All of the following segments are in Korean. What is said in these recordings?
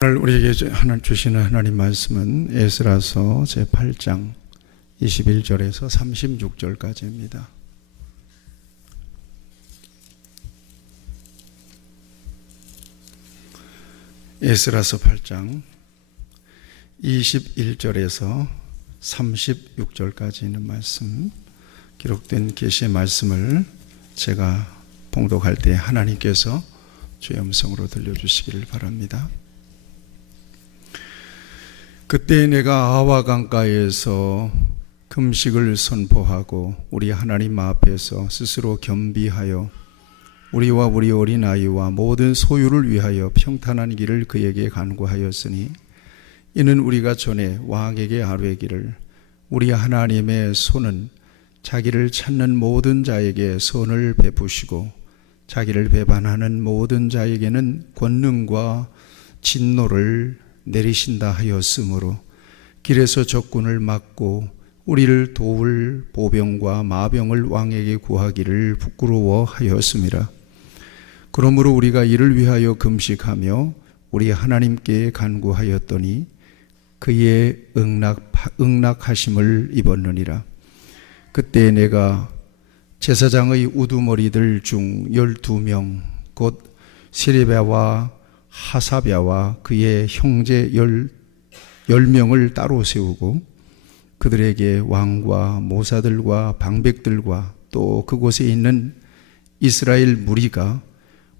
오늘 우리에게 주시는 하나님 말씀은 에스라서 제8장 21절에서 36절까지입니다. 에스라서 8장 21절에서 36절까지 있는 말씀, 기록된 계시의 말씀을 제가 봉독할 때 하나님께서 주의 음성으로 들려주시기를 바랍니다. 그때 내가 아와 강가에서 금식을 선포하고 우리 하나님 앞에서 스스로 겸비하여 우리와 우리 어린아이와 모든 소유를 위하여 평탄한 길을 그에게 간구하였으니, 이는 우리가 전에 왕에게 아뢰기를 우리 하나님의 손은 자기를 찾는 모든 자에게 선을 베푸시고 자기를 배반하는 모든 자에게는 권능과 진노를 내리신다 하였으므로 길에서 적군을 막고 우리를 도울 보병과 마병을 왕에게 구하기를 부끄러워하였음이라. 그러므로 우리가 이를 위하여 금식하며 우리 하나님께 간구하였더니 그의 응낙하심을 입었느니라. 그때 내가 제사장의 우두머리들 중 12명 곧 세레비야와 하사랴와 그의 형제 10명을 따로 세우고 그들에게 왕과 모사들과 방백들과 또 그곳에 있는 이스라엘 무리가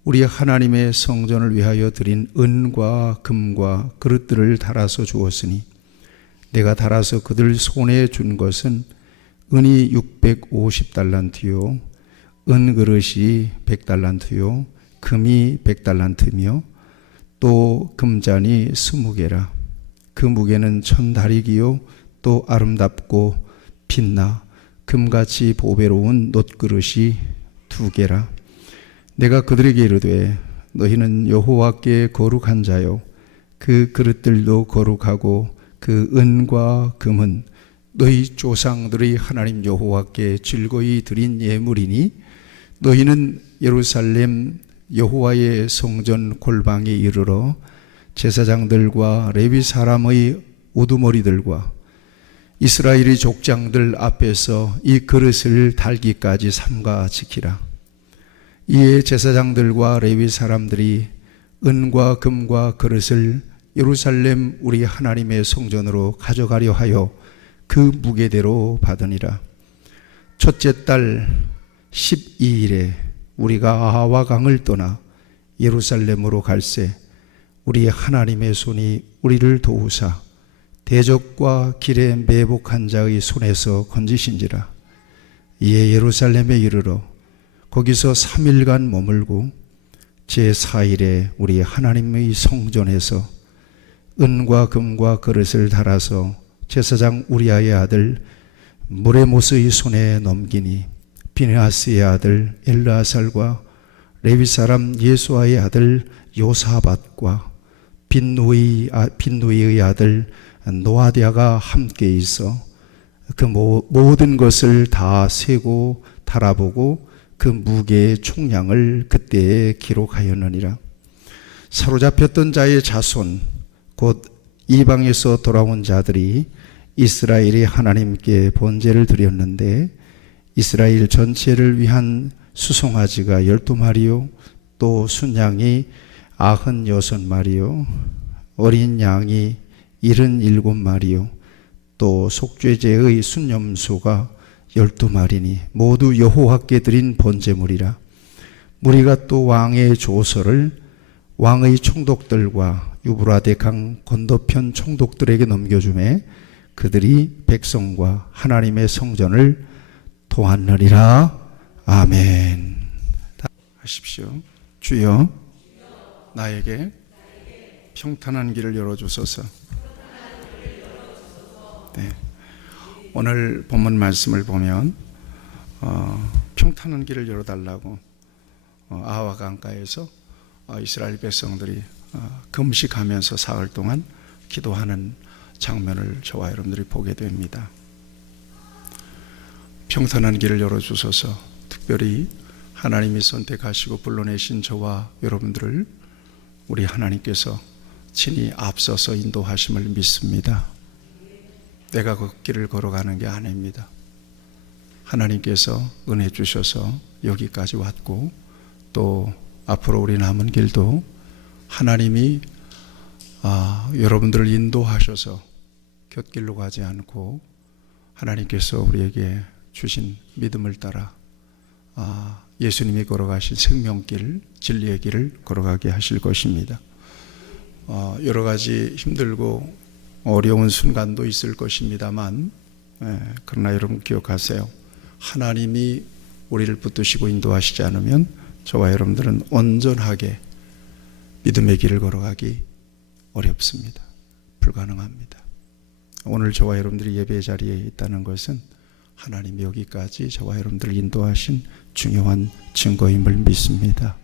우리 하나님의 성전을 위하여 드린 은과 금과 그릇들을 달아서 주었으니, 내가 달아서 그들 손에 준 것은 은이 650달란트요 은그릇이 100달란트요 금이 100달란트며 또 금잔이 20개라. 그 무게는 1000다리기요 또 아름답고 빛나 금같이 보배로운 놋그릇이 2개라. 내가 그들에게 이르되 너희는 여호와께 거룩한 자요 그 그릇들도 거룩하고 그 은과 금은 너희 조상들의 하나님 여호와께 즐거이 드린 예물이니, 너희는 예루살렘 여호와의 성전 골방에 이르러 제사장들과 레위 사람의 우두머리들과 이스라엘의 족장들 앞에서 이 그릇을 달기까지 삼가 지키라. 이에 제사장들과 레위 사람들이 은과 금과 그릇을 예루살렘 우리 하나님의 성전으로 가져가려 하여 그 무게대로 받으니라. 첫째 달 12일에 우리가 아하와 강을 떠나 예루살렘으로 갈새 우리 하나님의 손이 우리를 도우사 대적과 길에 매복한 자의 손에서 건지신지라. 이에 예루살렘에 이르러 거기서 3일간 머물고 제4일에 우리 하나님의 성전에서 은과 금과 그릇을 달아서 제사장 우리아의 아들 무레모스의 손에 넘기니, 비느하스의 아들 엘르아살과 레위 사람 예수아의 아들 요사밧과 빈누이의 아들 노아디아가 함께 있어 그 모든 것을 다 세고 달아보고 그 무게의 총량을 그때에 기록하였느니라. 사로잡혔던 자의 자손 곧 이방에서 돌아온 자들이 이스라엘이 하나님께 번제를 드렸는데, 이스라엘 전체를 위한 수송아지가 12마리요 또 순양이 96마리요 어린 양이 77마리요 또 속죄제의 순염소가 12마리니 모두 여호와께 드린 번제물이라. 무리가 또 왕의 조서를 왕의 총독들과 유브라데 강 건너편 총독들에게 넘겨주매 그들이 백성과 하나님의 성전을 도왔느니라. 아멘. 하십시오. 주여, 나에게 평탄한 길을 열어주소서. 네. 오늘 본문 말씀을 보면 평탄한 길을 열어달라고 아와 강가에서 이스라엘 백성들이 금식하면서 사흘 동안 기도하는 장면을 저와 여러분들이 보게 됩니다. 평탄한 길을 열어주소서. 특별히 하나님이 선택하시고 불러내신 저와 여러분들을 우리 하나님께서 친히 앞서서 인도하심을 믿습니다. 내가 그 길을 걸어가는 게 아닙니다. 하나님께서 은혜 주셔서 여기까지 왔고, 또 앞으로 우리 남은 길도 하나님이 여러분들을 인도하셔서 곁길로 가지 않고 하나님께서 우리에게 주신 믿음을 따라 예수님이 걸어가신 생명길, 진리의 길을 걸어가게 하실 것입니다. 여러 가지 힘들고 어려운 순간도 있을 것입니다만, 그러나 여러분 기억하세요. 하나님이 우리를 붙드시고 인도하시지 않으면 저와 여러분들은 온전하게 믿음의 길을 걸어가기 어렵습니다. 불가능합니다. 오늘 저와 여러분들이 예배 자리에 있다는 것은 하나님이 여기까지 저와 여러분들을 인도하신 중요한 증거임을 믿습니다.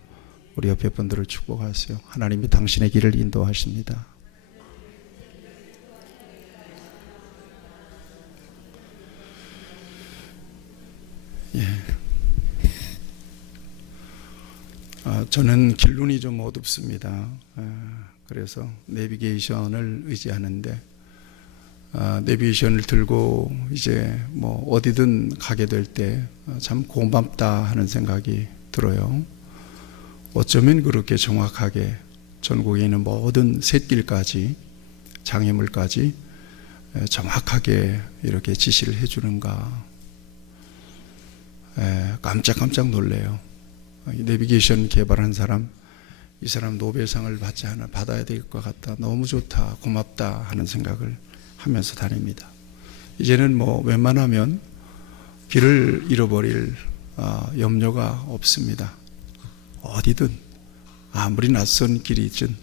우리 옆에 분들을 축복하세요. 하나님이 당신의 길을 인도하십니다. 예. 저는 길눈이 좀 어둡습니다. 그래서 내비게이션을 의지하는데, 내비게이션을 들고 이제 뭐 어디든 가게 될 때 참 고맙다 하는 생각이 들어요. 어쩌면 그렇게 정확하게 전국에 있는 모든 샛길까지, 장애물까지 정확하게 이렇게 지시를 해주는가. 깜짝깜짝 놀래요. 내비게이션 개발한 사람, 이 사람 노벨상을 받아야 될 것 같다, 너무 좋다, 고맙다 하는 생각을 하면서 다닙니다. 이제는 뭐 웬만하면 길을 잃어버릴 염려가 없습니다. 어디든 아무리 낯선 길이든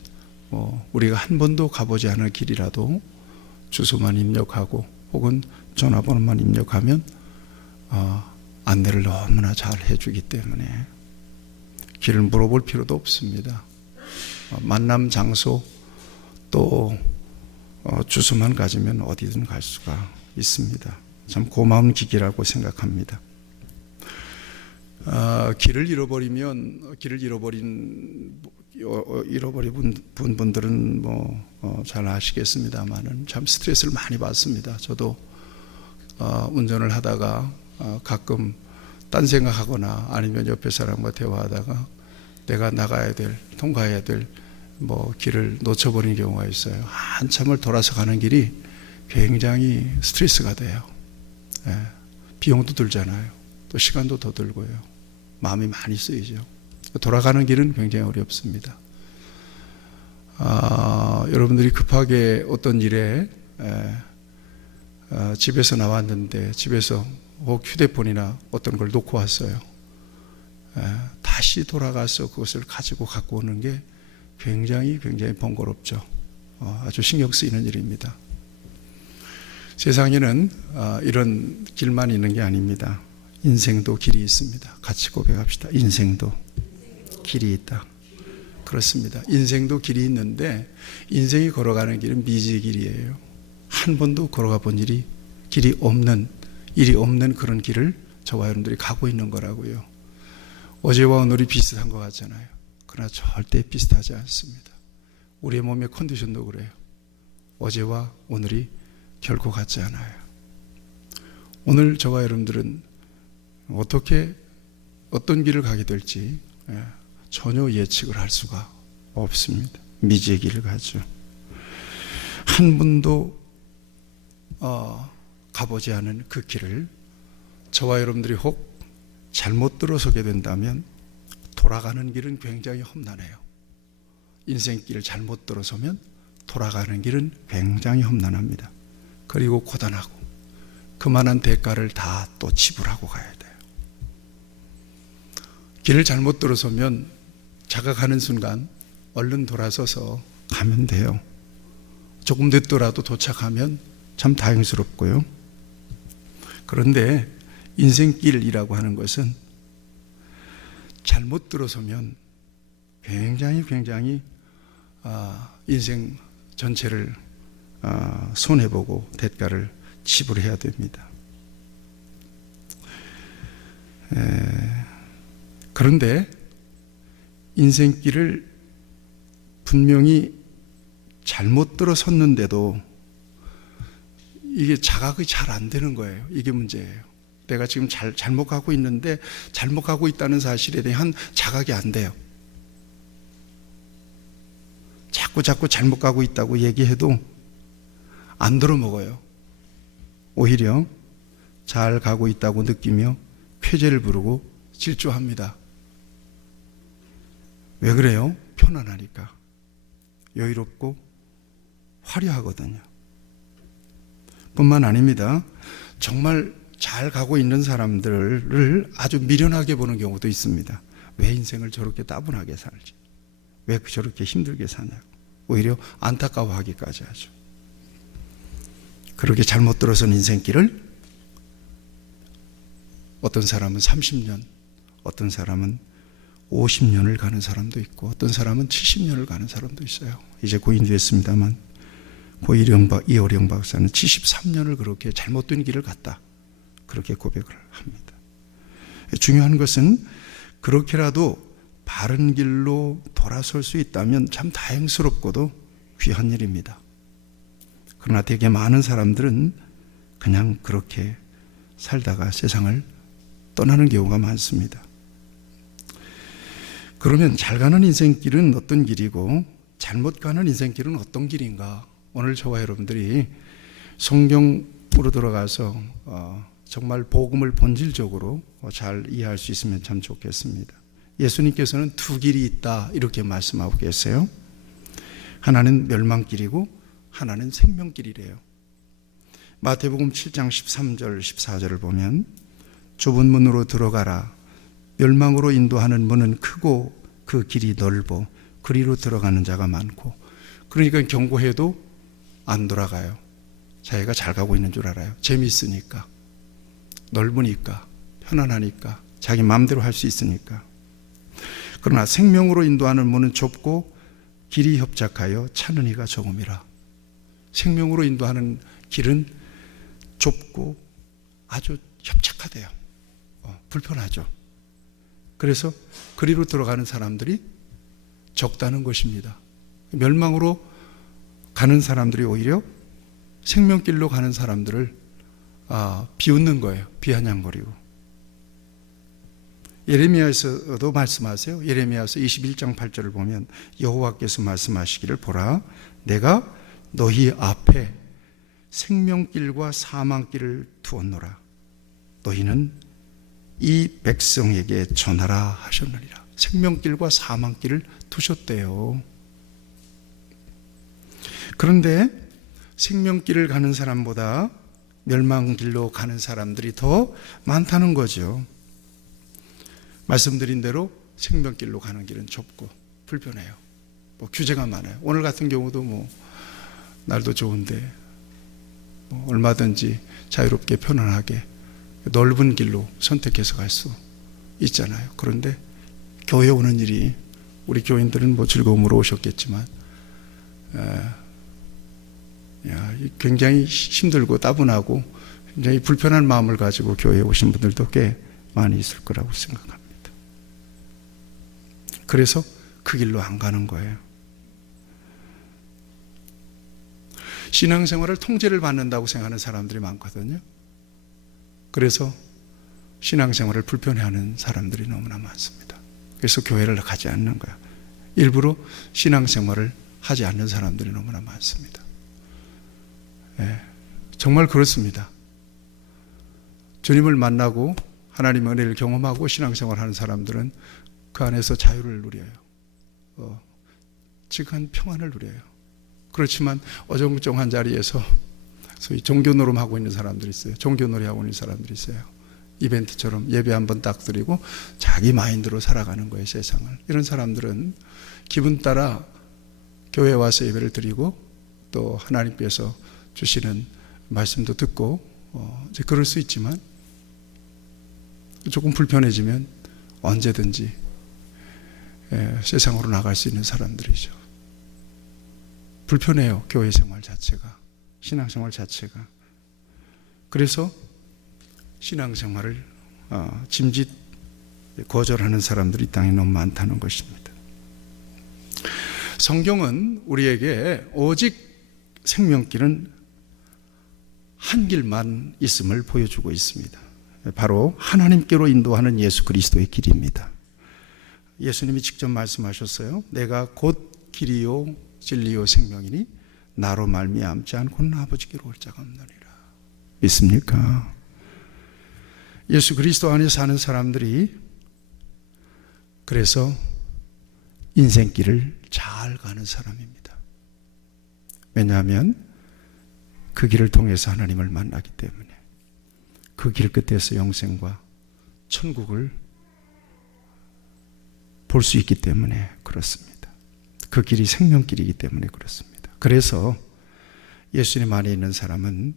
우리가 한 번도 가보지 않을 길이라도 주소만 입력하고 혹은 전화번호만 입력하면 안내를 너무나 잘 해주기 때문에 길을 물어볼 필요도 없습니다. 만남 장소 또 주소만 가지면 어디든 갈 수가 있습니다. 참 고마운 기기라고 생각합니다. 길을 잃어버린 분들은 잘 아시겠습니다만은 참 스트레스를 많이 받습니다. 저도 운전을 하다가 가끔 딴 생각하거나 아니면 옆에 사람과 대화하다가 내가 나가야 될, 통과해야 될 길을 놓쳐버리는 경우가 있어요. 한참을 돌아서 가는 길이 굉장히 스트레스가 돼요. 비용도 들잖아요. 또 시간도 더 들고요. 마음이 많이 쓰이죠. 돌아가는 길은 굉장히 어렵습니다. 여러분들이 급하게 어떤 일에 집에서 나왔는데 집에서 혹 휴대폰이나 어떤 걸 놓고 왔어요. 다시 돌아가서 그것을 가지고 갖고 오는 게 굉장히 번거롭죠. 아주 신경 쓰이는 일입니다. 세상에는 이런 길만 있는 게 아닙니다. 인생도 길이 있습니다. 같이 고백합시다. 인생도 길이 있다. 그렇습니다. 인생도 길이 있는데 인생이 걸어가는 길은 미지의 길이에요. 한 번도 걸어가 본 일이 없는 그런 길을 저와 여러분들이 가고 있는 거라고요. 어제와 오늘이 비슷한 것 같잖아요. 그러나 절대 비슷하지 않습니다. 우리의 몸의 컨디션도 그래요. 어제와 오늘이 결코 같지 않아요. 오늘 저와 여러분들은 어떤 길을 가게 될지 전혀 예측을 할 수가 없습니다. 미지의 길을 가죠. 한 번도 가보지 않은 그 길을 저와 여러분들이 혹 잘못 들어서게 된다면 돌아가는 길은 굉장히 험난해요. 인생길을 잘못 들어서면 돌아가는 길은 굉장히 험난합니다. 그리고 고단하고 그만한 대가를 다 또 지불하고 가야 돼요. 길을 잘못 들어서면 자각하는 순간 얼른 돌아서서 가면 돼요. 조금 늦더라도 도착하면 참 다행스럽고요. 그런데 인생길이라고 하는 것은 잘못 들어서면 굉장히 인생 전체를 손해보고 대가를 지불해야 됩니다. 그런데 인생길을 분명히 잘못 들어섰는데도 이게 자각이 잘 안 되는 거예요. 이게 문제예요. 내가 지금 잘못 가고 있는데 잘못 가고 있다는 사실에 대한 자각이 안 돼요. 자꾸 잘못 가고 있다고 얘기해도 안 들어먹어요. 오히려 잘 가고 있다고 느끼며 쾌재를 부르고 질주합니다. 왜 그래요? 편안하니까. 여유롭고 화려하거든요. 뿐만 아닙니다. 정말 잘 가고 있는 사람들을 아주 미련하게 보는 경우도 있습니다. 왜 인생을 저렇게 따분하게 살지? 왜 저렇게 힘들게 사냐고. 오히려 안타까워하기까지 하죠. 그렇게 잘못 들어선 인생길을 어떤 사람은 30년, 어떤 사람은 50년을 가는 사람도 있고 어떤 사람은 70년을 가는 사람도 있어요. 이제 고인 됐습니다만 이어령 박사는 73년을 그렇게 잘못된 길을 갔다. 그렇게 고백을 합니다. 중요한 것은 그렇게라도 바른 길로 돌아설 수 있다면 참 다행스럽고도 귀한 일입니다. 그러나 되게 많은 사람들은 그냥 그렇게 살다가 세상을 떠나는 경우가 많습니다. 그러면 잘 가는 인생길은 어떤 길이고 잘못 가는 인생길은 어떤 길인가? 오늘 저와 여러분들이 성경으로 들어가서 정말 복음을 본질적으로 잘 이해할 수 있으면 참 좋겠습니다. 예수님께서는 두 길이 있다 이렇게 말씀하고 계세요. 하나는 멸망길이고 하나는 생명길이래요. 마태복음 7장 13절 14절을 보면 좁은 문으로 들어가라. 멸망으로 인도하는 문은 크고 그 길이 넓어 그리로 들어가는 자가 많고. 그러니까 경고해도 안 돌아가요. 자기가 잘 가고 있는 줄 알아요. 재미있으니까, 넓으니까, 편안하니까, 자기 마음대로 할 수 있으니까. 그러나 생명으로 인도하는 문은 좁고 길이 협착하여 찾는 이가 적음이라. 생명으로 인도하는 길은 좁고 아주 협착하대요. 불편하죠. 그래서 그리로 들어가는 사람들이 적다는 것입니다. 멸망으로 가는 사람들이 오히려 생명길로 가는 사람들을 비웃는 거예요. 비아냥거리고. 예레미야에서도 말씀하세요. 예레미야서 21장 8절을 보면 여호와께서 말씀하시기를 보라 내가 너희 앞에 생명길과 사망길을 두었노라. 너희는 이 백성에게 전하라 하셨느니라. 생명길과 사망길을 두셨대요. 그런데 생명길을 가는 사람보다 멸망길로 가는 사람들이 더 많다는 거죠. 말씀드린 대로 생명길로 가는 길은 좁고 불편해요. 규제가 많아요. 오늘 같은 경우도 날도 좋은데 얼마든지 자유롭게 편안하게 넓은 길로 선택해서 갈 수 있잖아요. 그런데 교회 오는 일이 우리 교인들은 즐거움으로 오셨겠지만 굉장히 힘들고 따분하고 굉장히 불편한 마음을 가지고 교회에 오신 분들도 꽤 많이 있을 거라고 생각합니다. 그래서 그 길로 안 가는 거예요. 신앙생활을 통제를 받는다고 생각하는 사람들이 많거든요. 그래서 신앙생활을 불편해하는 사람들이 너무나 많습니다. 그래서 교회를 가지 않는 거예요. 일부러 신앙생활을 하지 않는 사람들이 너무나 많습니다. 정말 그렇습니다. 주님을 만나고 하나님의 은혜를 경험하고 신앙생활하는 사람들은 그 안에서 자유를 누려요. 지극한 평안을 누려요. 그렇지만 어정쩡한 자리에서 소위 종교노름하고 있는 사람들이 있어요. 종교놀이하고 있는 사람들이 있어요. 이벤트처럼 예배 한번 딱 드리고 자기 마인드로 살아가는 거예요, 세상을. 이런 사람들은 기분 따라 교회에 와서 예배를 드리고 또 하나님께서 주시는 말씀도 듣고 이제 그럴 수 있지만 조금 불편해지면 언제든지 세상으로 나갈 수 있는 사람들이죠. 불편해요, 교회 생활 자체가, 신앙생활 자체가. 그래서 신앙생활을 짐짓 거절하는 사람들이 이 땅에 너무 많다는 것입니다. 성경은 우리에게 오직 생명길은 한 길만 있음을 보여주고 있습니다. 바로 하나님께로 인도하는 예수 그리스도의 길입니다. 예수님이 직접 말씀하셨어요. 내가 곧 길이요 진리요 생명이니 나로 말미암지 않고는 아버지께로 올 자가 없느니라. 믿습니까? 예수 그리스도 안에 사는 사람들이 그래서 인생길을 잘 가는 사람입니다. 왜냐하면 그 길을 통해서 하나님을 만나기 때문에, 그 길 끝에서 영생과 천국을 볼 수 있기 때문에 그렇습니다. 그 길이 생명길이기 때문에 그렇습니다. 그래서 예수님 안에 있는 사람은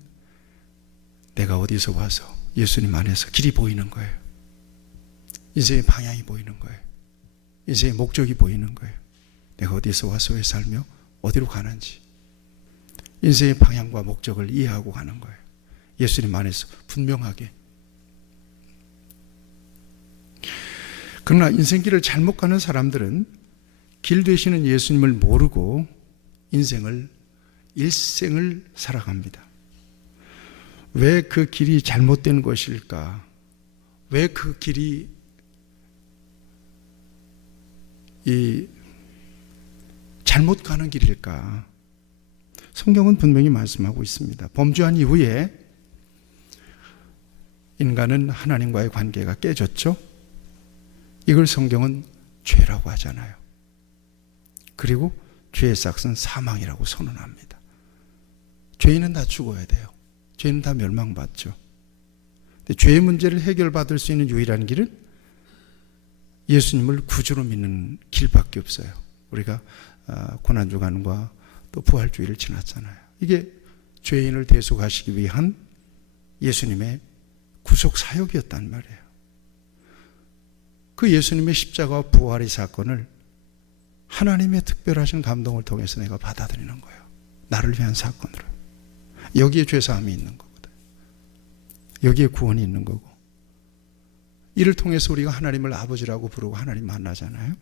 내가 어디서 와서 예수님 안에서 길이 보이는 거예요. 인생의 방향이 보이는 거예요. 인생의 목적이 보이는 거예요. 내가 어디서 와서 왜 살며 어디로 가는지 인생의 방향과 목적을 이해하고 가는 거예요. 예수님 안에서 분명하게. 그러나 인생길을 잘못 가는 사람들은 길 되시는 예수님을 모르고 일생을 살아갑니다. 왜 그 길이 잘못된 것일까? 왜 그 길이 잘못 가는 길일까? 성경은 분명히 말씀하고 있습니다. 범죄한 이후에 인간은 하나님과의 관계가 깨졌죠. 이걸 성경은 죄라고 하잖아요. 그리고 죄의 삭은 사망이라고 선언합니다. 죄인은 다 죽어야 돼요. 죄인은 다 멸망받죠. 근데 죄의 문제를 해결받을 수 있는 유일한 길은 예수님을 구주로 믿는 길밖에 없어요. 우리가 고난주간과 또 부활주의를 지났잖아요. 이게 죄인을 대속하시기 위한 예수님의 구속 사역이었단 말이에요. 그 예수님의 십자가와 부활의 사건을 하나님의 특별하신 감동을 통해서 내가 받아들이는 거예요. 나를 위한 사건으로. 여기에 죄사함이 있는 거거든. 여기에 구원이 있는 거고. 이를 통해서 우리가 하나님을 아버지라고 부르고 하나님 만나잖아요.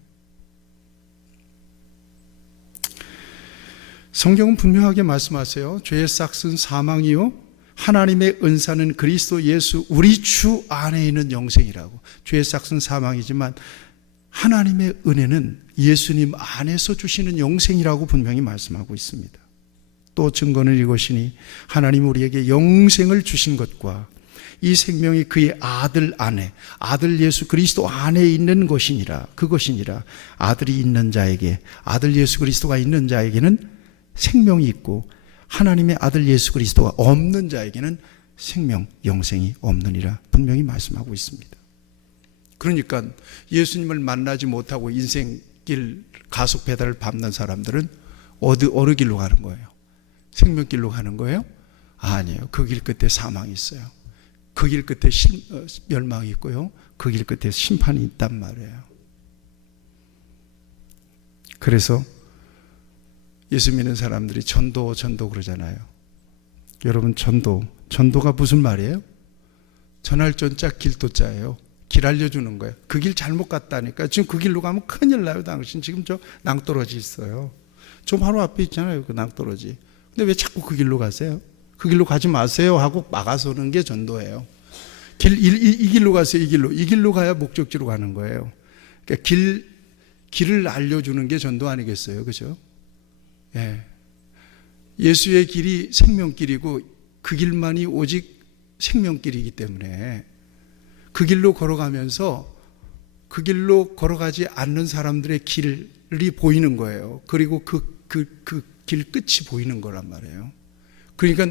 성경은 분명하게 말씀하세요. 죄의 삭은 사망이요 하나님의 은사는 그리스도 예수 우리 주 안에 있는 영생이라고. 죄의 삭은 사망이지만 하나님의 은혜는 예수님 안에서 주시는 영생이라고 분명히 말씀하고 있습니다. 또 증거는 이것이니 하나님 우리에게 영생을 주신 것과 이 생명이 그의 아들 안에, 아들 예수 그리스도 안에 있는 것이니라. 그것이니라. 아들이 있는 자에게, 아들 예수 그리스도가 있는 자에게는 생명이 있고 하나님의 아들 예수 그리스도가 없는 자에게는 생명, 영생이 없느니라 분명히 말씀하고 있습니다. 그러니까 예수님을 만나지 못하고 인생길 가속 배달을 밟는 사람들은 어느 길로 가는 거예요? 생명길로 가는 거예요? 아니에요. 그 길 끝에 사망이 있어요. 그 길 끝에 멸망이 있고요. 그 길 끝에 심판이 있단 말이에요. 그래서 예수 믿는 사람들이 전도 그러잖아요. 여러분 전도가 무슨 말이에요? 전할 전자 길도자예요. 길 알려주는 거예요. 그 길 잘못 갔다니까. 지금 그 길로 가면 큰일 나요. 당신 지금 저 낭떠러지 있어요. 저 바로 앞에 있잖아요. 그 낭떠러지. 근데 왜 자꾸 그 길로 가세요? 그 길로 가지 마세요 하고 막아서는 게 전도예요. 이 길로 가세요. 이 길로 가야 목적지로 가는 거예요. 그러니까 길을 알려주는 게 전도 아니겠어요? 그죠? 예. 예수의 길이 생명길이고 그 길만이 오직 생명길이기 때문에 그 길로 걸어가면서 그 길로 걸어가지 않는 사람들의 길이 보이는 거예요. 그리고 그 길 끝이 보이는 거란 말이에요. 그러니까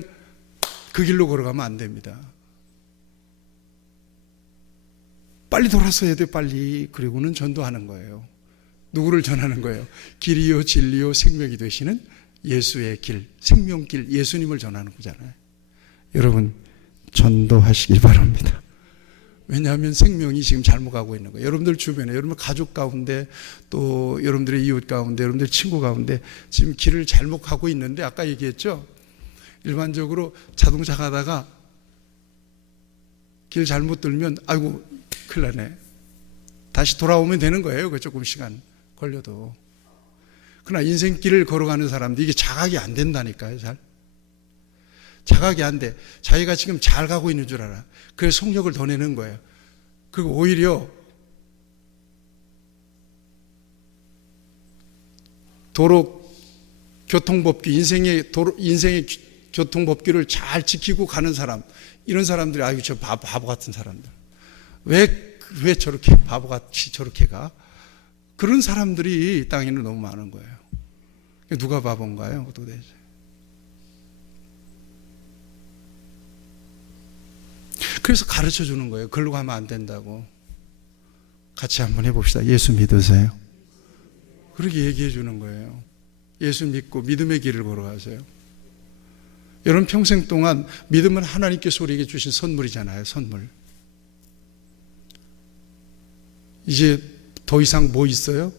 그 길로 걸어가면 안 됩니다. 빨리 돌아서야 돼, 빨리. 그리고는 전도하는 거예요. 누구를 전하는 거예요? 길이요 진리요 생명이 되시는 예수의 길, 생명길, 예수님을 전하는 거잖아요. 여러분 전도하시길 바랍니다. 왜냐하면 생명이 지금 잘못 가고 있는 거예요. 여러분들 주변에, 여러분 가족 가운데, 또 여러분들의 이웃 가운데, 여러분들 친구 가운데 지금 길을 잘못 가고 있는데, 아까 얘기했죠? 일반적으로 자동차 가다가 길 잘못 들면 아이고 큰일 나네. 다시 돌아오면 되는 거예요. 그 조금 시간 걸려도. 그러나 인생길을 걸어가는 사람들 이게 자각이 안 된다니까요. 잘 자각이 안 돼. 자기가 지금 잘 가고 있는 줄 알아. 그래서 속력을 더 내는 거예요. 그리고 오히려 도로 교통법규, 인생의 교통법규를 잘 지키고 가는 사람, 이런 사람들이 아유 저 바보 같은 사람들. 왜 저렇게 바보같이 저렇게 가? 그런 사람들이 이 땅에는 너무 많은 거예요. 누가 바본가요? 도대체. 그래서 가르쳐 주는 거예요. 그걸로 가면 안 된다고. 같이 한번 해봅시다. 예수 믿으세요. 그렇게 얘기해 주는 거예요. 예수 믿고 믿음의 길을 걸어가세요. 여러분 평생 동안 믿음은 하나님께서 우리에게 주신 선물이잖아요. 선물. 이제 더 이상 뭐 있어요?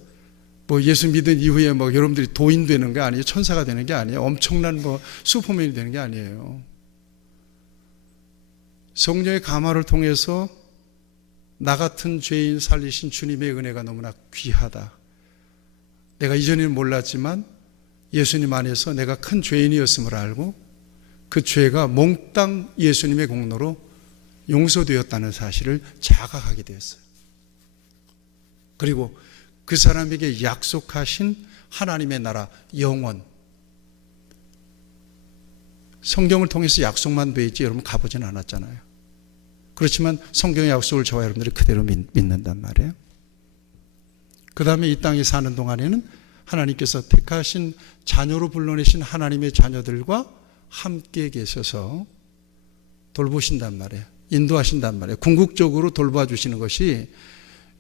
뭐 예수 믿은 이후에 뭐 여러분들이 도인 되는 게 아니에요. 천사가 되는 게 아니에요. 엄청난 뭐 슈퍼맨이 되는 게 아니에요. 성령의 감화를 통해서 나 같은 죄인 살리신 주님의 은혜가 너무나 귀하다. 내가 이전에는 몰랐지만 예수님 안에서 내가 큰 죄인이었음을 알고 그 죄가 몽땅 예수님의 공로로 용서되었다는 사실을 자각하게 되었어요. 그리고 그 사람에게 약속하신 하나님의 나라 영원, 성경을 통해서 약속만 돼 있지 여러분 가보진 않았잖아요. 그렇지만 성경의 약속을 저와 여러분들이 그대로 믿는단 말이에요. 그 다음에 이 땅에 사는 동안에는 하나님께서 택하신 자녀로 불러내신 하나님의 자녀들과 함께 계셔서 돌보신단 말이에요. 인도하신단 말이에요. 궁극적으로 돌봐주시는 것이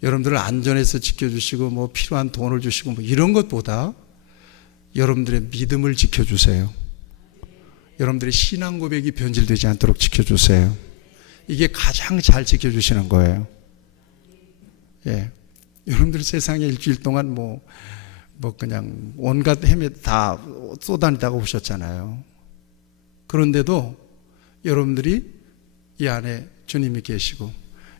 여러분들을 안전해서 지켜주시고 뭐 필요한 돈을 주시고 뭐 이런 것보다 여러분들의 믿음을 지켜주세요. 여러분들의 신앙 고백이 변질되지 않도록 지켜주세요. 이게 가장 잘 지켜주시는 거예요. 예. 여러분들 세상에 일주일 동안 뭐 그냥 온갖 헤매 다 쏘다니다가 오셨잖아요. 그런데도 여러분들이 이 안에 주님이 계시고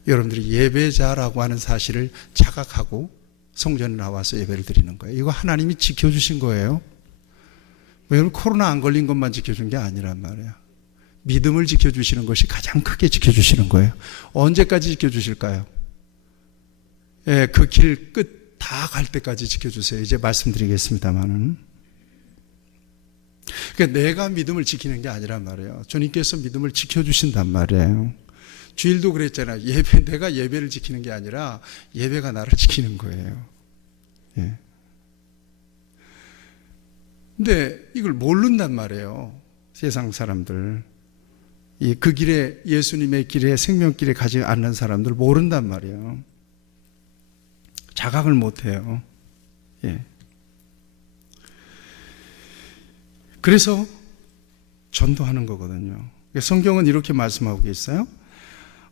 여러분들이 예배자라고 하는 사실을 자각하고 성전에 나와서 예배를 드리는 거예요. 이거 하나님이 지켜주신 거예요. 여러분 코로나 안 걸린 것만 지켜준 게 아니란 말이에요. 믿음을 지켜주시는 것이 가장 크게 지켜주시는 거예요. 언제까지 지켜주실까요? 예, 그 길 끝 다 갈 때까지 지켜주세요. 이제 말씀드리겠습니다만은. 그러니까 내가 믿음을 지키는 게 아니란 말이에요. 주님께서 믿음을 지켜주신단 말이에요. 주일도 그랬잖아요. 내가 예배를 지키는 게 아니라 예배가 나를 지키는 거예요. 예. 근데 이걸 모른단 말이에요. 세상 사람들. 그 길에, 예수님의 길에, 생명길에 가지 않는 사람들 모른단 말이에요. 자각을 못해요. 예. 그래서 전도하는 거거든요. 성경은 이렇게 말씀하고 계세요.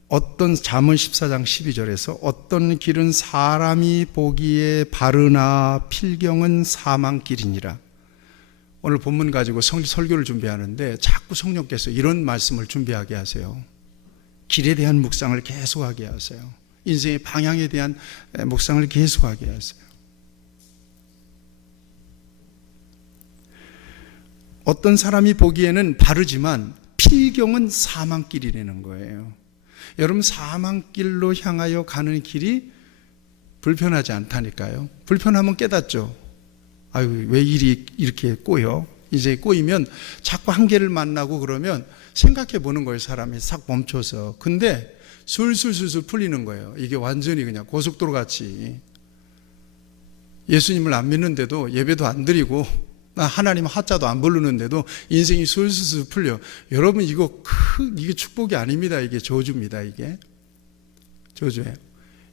어떤 잠언 14장 12절에서 어떤 길은 사람이 보기에 바르나 필경은 사망길이니라. 오늘 본문 가지고 설교를 준비하는데 자꾸 성령께서 이런 말씀을 준비하게 하세요. 길에 대한 묵상을 계속하게 하세요. 인생의 방향에 대한 묵상을 계속하게 하세요. 어떤 사람이 보기에는 바르지만 필경은 사망길이라는 거예요. 여러분 사망길로 향하여 가는 길이 불편하지 않다니까요. 불편하면 깨닫죠. 아유 왜 일이 이렇게 꼬여? 이제 꼬이면 자꾸 한계를 만나고 그러면 생각해 보는 거예요. 사람이 싹 멈춰서. 근데 술술술술 풀리는 거예요. 이게 완전히 그냥 고속도로 같이. 예수님을 안 믿는데도 예배도 안 드리고 하나님 하자도 안 부르는데도 인생이 술술술 풀려. 여러분 이게 축복이 아닙니다. 이게 저주입니다. 이게 저주예요.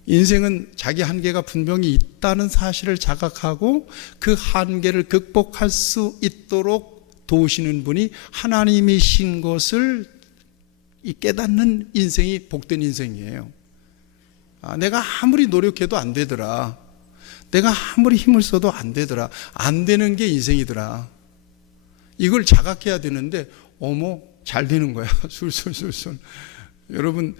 인생은 자기 한계가 분명히 있다는 사실을 자각하고 그 한계를 극복할 수 있도록 도우시는 분이 하나님이신 것을 깨닫는 인생이 복된 인생이에요. 내가 아무리 노력해도 안 되더라. 내가 아무리 힘을 써도 안 되더라. 안 되는 게 인생이더라. 이걸 자각해야 되는데 어머 잘 되는 거야. 술술술술. 여러분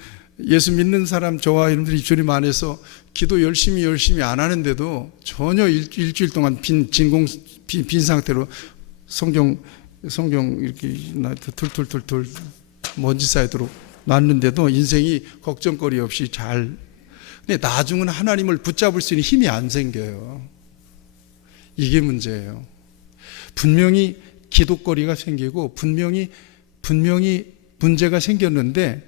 예수 믿는 사람 저와 여러분들 입주림 안에서 기도 열심히 안 하는데도 전혀 일주일 동안 빈 상태로 성경 이렇게 툴툴툴툴 먼지 쌓이도록 놨는데도 인생이 걱정거리 없이 잘. 근데 나중은 하나님을 붙잡을 수 있는 힘이 안 생겨요. 이게 문제예요. 분명히 기도거리가 생기고 분명히 문제가 생겼는데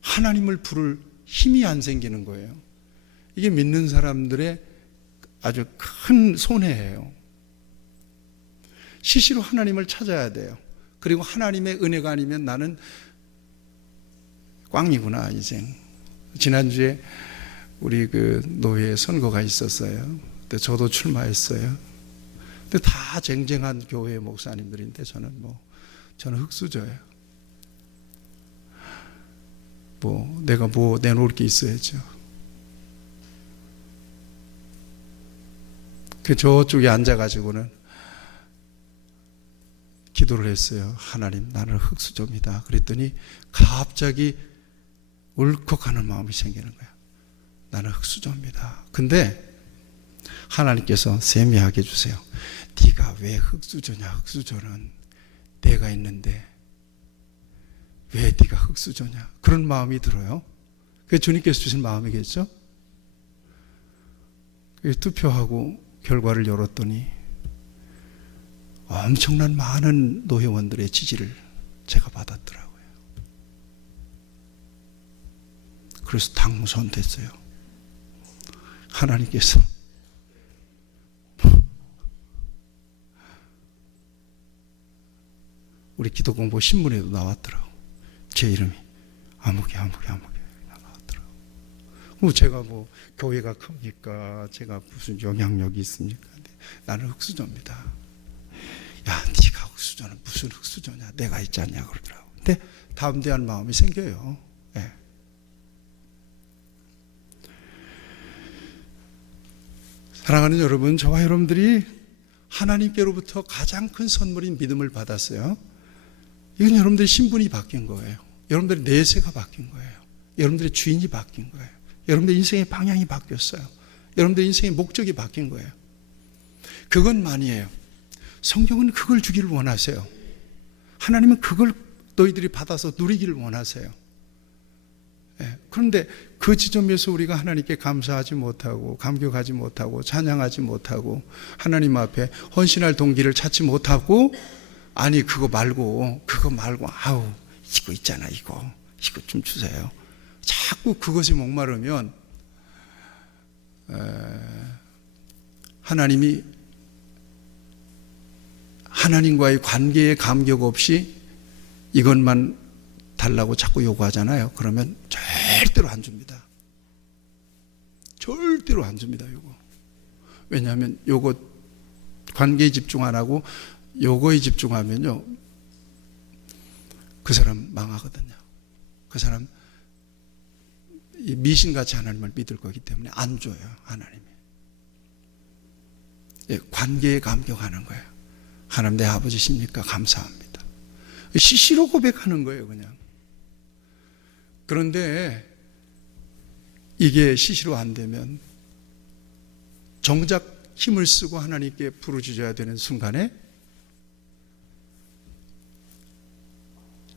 하나님을 부를 힘이 안 생기는 거예요. 이게 믿는 사람들의 아주 큰 손해예요. 시시로 하나님을 찾아야 돼요. 그리고 하나님의 은혜가 아니면 나는 꽝이구나 인생. 지난주에 우리 그 노회 선거가 있었어요. 근데 저도 출마했어요. 근데 다 쟁쟁한 교회 목사님들인데 저는 흙수저예요. 내가 내놓을 게 있어야죠. 저쪽에 앉아가지고는 기도를 했어요. 하나님, 나는 흙수저입니다. 그랬더니 갑자기 울컥하는 마음이 생기는 거야. 나는 흙수저입니다. 근데 하나님께서 세미하게 해주세요. 네가 왜 흙수저냐? 흙수저는 내가 있는데 왜 네가 흙수저냐? 그런 마음이 들어요. 그게 주님께서 주신 마음이겠죠? 투표하고 결과를 열었더니 엄청난 많은 노회원들의 지지를 제가 받았더라고요. 그래서 당선됐어요. 하나님께서 우리 기도공부 신문에도 나왔더라고. 제 이름이 아무개 나왔더라고. 제가 교회가 큽니까? 제가 무슨 영향력이 있습니까? 나는 흙수저입니다. 야, 네가 흙수저는 무슨 흙수저냐? 내가 있지 않냐 그러더라고. 근데 담대한 마음이 생겨요. 네. 사랑하는 여러분, 저와 여러분들이 하나님께로부터 가장 큰 선물인 믿음을 받았어요. 이건 여러분들의 신분이 바뀐 거예요. 여러분들의 내세가 바뀐 거예요. 여러분들의 주인이 바뀐 거예요. 여러분들의 인생의 방향이 바뀌었어요. 여러분들의 인생의 목적이 바뀐 거예요. 그것만이에요. 성경은 그걸 주기를 원하세요. 하나님은 그걸 너희들이 받아서 누리기를 원하세요. 그런데 그 지점에서 우리가 하나님께 감사하지 못하고 감격하지 못하고 찬양하지 못하고 하나님 앞에 헌신할 동기를 찾지 못하고 아니 그거 말고 아우 이거 있잖아 이거 좀 주세요. 자꾸 그것이 목마르면 하나님이 하나님과의 관계에 감격 없이 이것만 달라고 자꾸 요구하잖아요. 그러면 절대로 안 줍니다. 절대로 안 줍니다. 요거. 왜냐하면 요거 관계에 집중 안 하고 요거에 집중하면요 그 사람 망하거든요. 그 사람 미신같이 하나님을 믿을 거기 때문에 안 줘요. 하나님이. 관계에 감격하는 거예요. 하나님 내 아버지십니까? 감사합니다. 시시로 고백하는 거예요. 그냥. 그런데 이게 시시로 안 되면 정작 힘을 쓰고 하나님께 부르짖어야 되는 순간에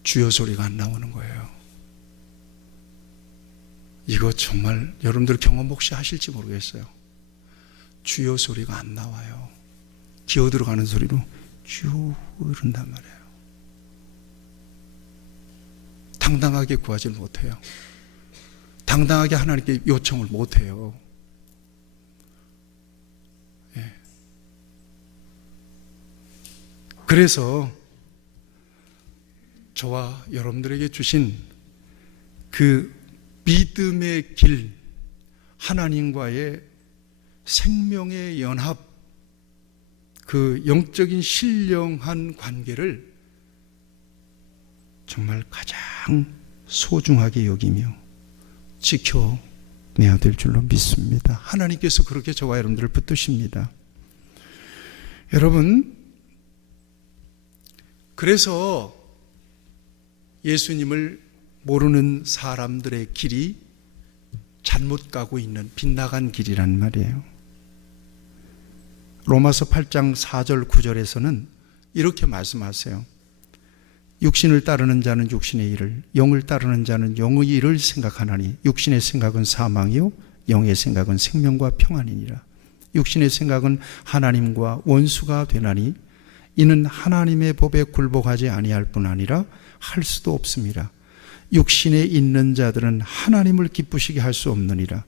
주여 소리가 안 나오는 거예요. 이거 정말 여러분들 경험 혹시 하실지 모르겠어요. 주여 소리가 안 나와요. 기어 들어가는 소리로 쭉 이런단 말이에요. 당당하게 구하지 못해요. 당당하게 하나님께 요청을 못해요. 그래서 저와 여러분들에게 주신 그 믿음의 길, 하나님과의 생명의 연합, 그 영적인 신령한 관계를 정말 가장 소중하게 여기며 지켜내야 될 줄로 믿습니다. 하나님께서 그렇게 저와 여러분들을 붙드십니다. 여러분, 그래서 예수님을 모르는 사람들의 길이 잘못 가고 있는 빗나간 길이란 말이에요. 로마서 8장 4절 9절에서는 이렇게 말씀하세요. 육신을 따르는 자는 육신의 일을, 영을 따르는 자는 영의 일을 생각하나니 육신의 생각은 사망이요 영의 생각은 생명과 평안이니라. 육신의 생각은 하나님과 원수가 되나니 이는 하나님의 법에 굴복하지 아니할 뿐 아니라 할 수도 없습니다. 육신에 있는 자들은 하나님을 기쁘시게 할 수 없느니라.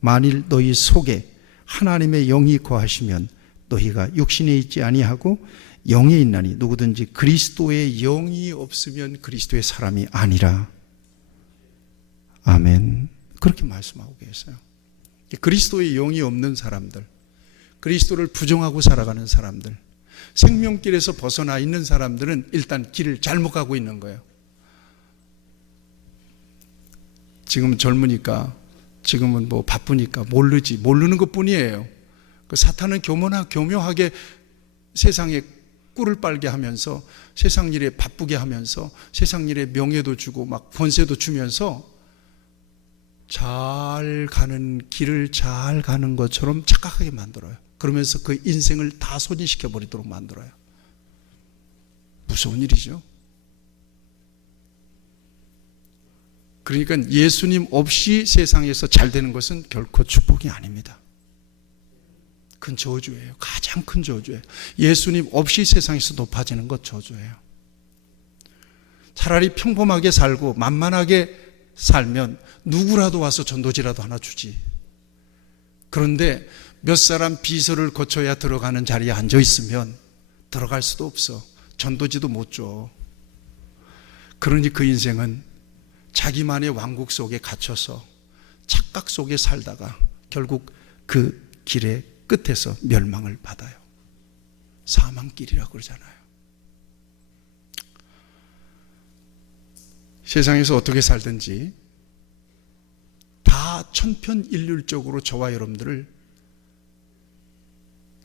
만일 너희 속에 하나님의 영이 거하시면 너희가 육신에 있지 아니하고 영에 있나니 누구든지 그리스도의 영이 없으면 그리스도의 사람이 아니라. 아멘. 그렇게 말씀하고 계세요. 그리스도의 영이 없는 사람들, 그리스도를 부정하고 살아가는 사람들, 생명길에서 벗어나 있는 사람들은 일단 길을 잘못 가고 있는 거예요. 지금은 젊으니까, 지금은 뭐 바쁘니까 모르는 것 뿐이에요. 그 사탄은 교묘하게 세상에 꿀을 빨게 하면서 세상 일에 바쁘게 하면서 세상 일에 명예도 주고 막 권세도 주면서 잘 가는 길을 잘 가는 것처럼 착각하게 만들어요. 그러면서 그 인생을 다 소진시켜 버리도록 만들어요. 무서운 일이죠. 그러니까 예수님 없이 세상에서 잘 되는 것은 결코 축복이 아닙니다. 큰 저주예요. 가장 큰 저주예요. 예수님 없이 세상에서 높아지는 것 저주예요. 차라리 평범하게 살고 만만하게 살면 누구라도 와서 전도지라도 하나 주지. 그런데 몇 사람 비서를 거쳐야 들어가는 자리에 앉아 있으면 들어갈 수도 없어. 전도지도 못 줘. 그러니 그 인생은 자기만의 왕국 속에 갇혀서 착각 속에 살다가 결국 그 길의 끝에서 멸망을 받아요. 사망길이라고 그러잖아요. 세상에서 어떻게 살든지 다 천편일률적으로 저와 여러분들을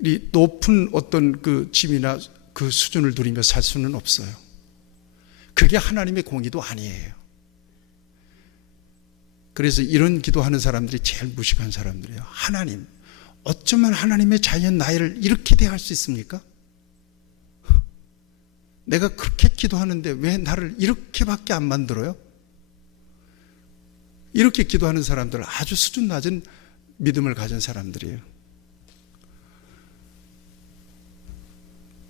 이 높은 어떤 그 짐이나 그 수준을 누리며 살 수는 없어요. 그게 하나님의 공의도 아니에요. 그래서 이런 기도하는 사람들이 제일 무식한 사람들이에요. 하나님, 어쩌면 하나님의 자연 나이를 이렇게 대할 수 있습니까? 내가 그렇게 기도하는데 왜 나를 이렇게밖에 안 만들어요? 이렇게 기도하는 사람들은 아주 수준 낮은 믿음을 가진 사람들이에요.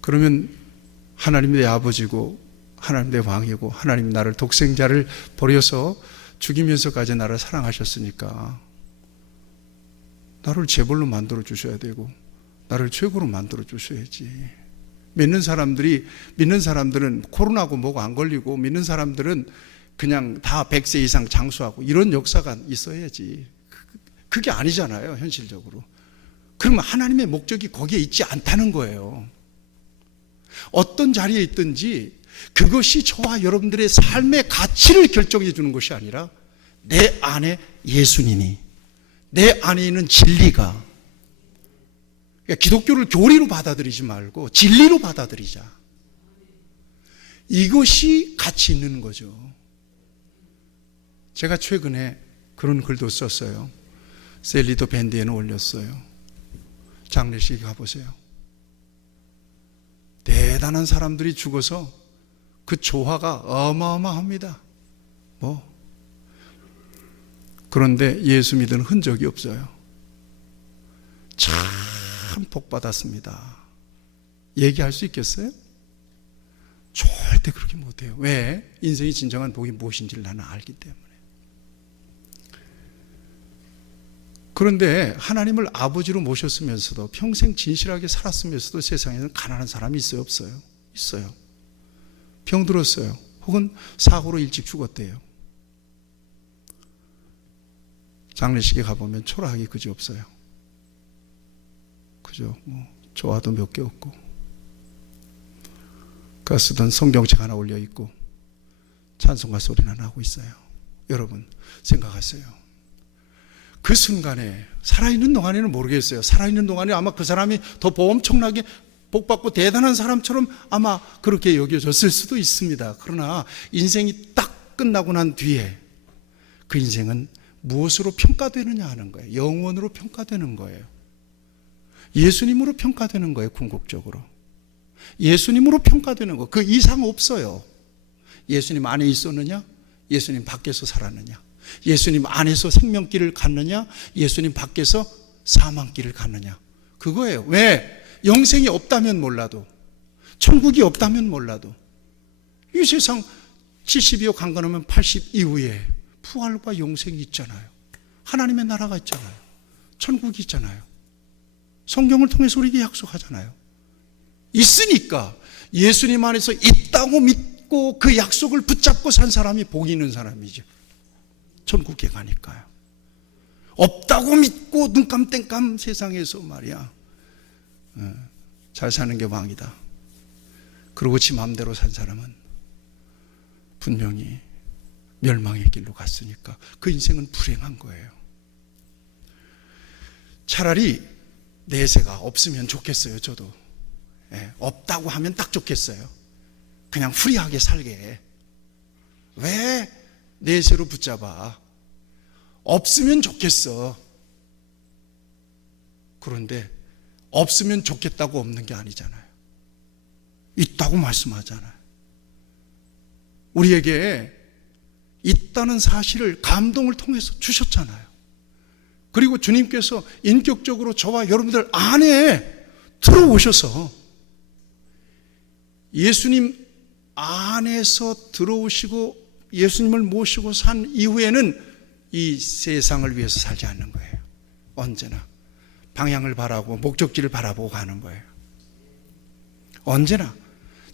그러면 하나님 내 아버지고 하나님 내 왕이고 하나님 나를 독생자를 버려서 죽이면서까지 나를 사랑하셨으니까 나를 재벌로 만들어 주셔야 되고 나를 최고로 만들어 주셔야지. 믿는 사람들은 코로나고 뭐고 안 걸리고 믿는 사람들은 그냥 다 100세 이상 장수하고 이런 역사가 있어야지. 그게 아니잖아요, 현실적으로. 그러면 하나님의 목적이 거기에 있지 않다는 거예요. 어떤 자리에 있든지 그것이 저와 여러분들의 삶의 가치를 결정해 주는 것이 아니라 내 안에 예수님이, 내 안에 있는 진리가, 그러니까 기독교를 교리로 받아들이지 말고 진리로 받아들이자. 이것이 가치 있는 거죠. 제가 최근에 그런 글도 썼어요. 셀리더 밴드에는 올렸어요. 장례식에 가보세요. 대단한 사람들이 죽어서 그 조화가 어마어마합니다. 그런데 예수 믿는 흔적이 없어요. 참 복받았습니다. 얘기할 수 있겠어요? 절대 그렇게 못해요. 왜? 인생의 진정한 복이 무엇인지를 나는 알기 때문에. 그런데 하나님을 아버지로 모셨으면서도 평생 진실하게 살았으면서도 세상에는 가난한 사람이 있어요? 없어요? 있어요. 병들었어요. 혹은 사고로 일찍 죽었대요. 장례식에 가보면 초라하기 그지없어요. 그죠? 조화도 몇 개 없고 그 쓰던 성경책 하나 올려있고 찬송가 소리나 나고 있어요. 여러분 생각하세요. 그 순간에 살아있는 동안에는 모르겠어요. 살아있는 동안에 아마 그 사람이 더 엄청나게 복받고 대단한 사람처럼 아마 그렇게 여겨졌을 수도 있습니다. 그러나 인생이 딱 끝나고 난 뒤에 그 인생은 무엇으로 평가되느냐 하는 거예요. 영원으로 평가되는 거예요. 예수님으로 평가되는 거예요. 궁극적으로 예수님으로 평가되는 거, 그 이상 없어요. 예수님 안에 있었느냐, 예수님 밖에서 살았느냐, 예수님 안에서 생명길을 갔느냐, 예수님 밖에서 사망길을 갔느냐, 그거예요. 왜? 영생이 없다면 몰라도, 천국이 없다면 몰라도, 이 세상 70이요 강건하면 80 이후에 부활과 영생이 있잖아요. 하나님의 나라가 있잖아요. 천국이 있잖아요. 성경을 통해서 우리에게 약속하잖아요. 있으니까 예수님 안에서 있다고 믿고 그 약속을 붙잡고 산 사람이 복 있는 사람이죠. 천국에 가니까요. 없다고 믿고 눈깜땡깜 세상에서 말이야 잘 사는 게 왕이다 그러고 지 마음대로 산 사람은 분명히 멸망의 길로 갔으니까 그 인생은 불행한 거예요. 차라리 내세가 없으면 좋겠어요. 저도 없다고 하면 딱 좋겠어요. 그냥 후리하게 살게. 왜 내세로 붙잡아? 없으면 좋겠어. 그런데 없으면 좋겠다고 없는 게 아니잖아요. 있다고 말씀하잖아요. 우리에게 있다는 사실을 감동을 통해서 주셨잖아요. 그리고 주님께서 인격적으로 저와 여러분들 안에 들어오셔서 예수님 안에서 들어오시고 예수님을 모시고 산 이후에는 이 세상을 위해서 살지 않는 거예요. 언제나 방향을 바라고 목적지를 바라보고 가는 거예요. 언제나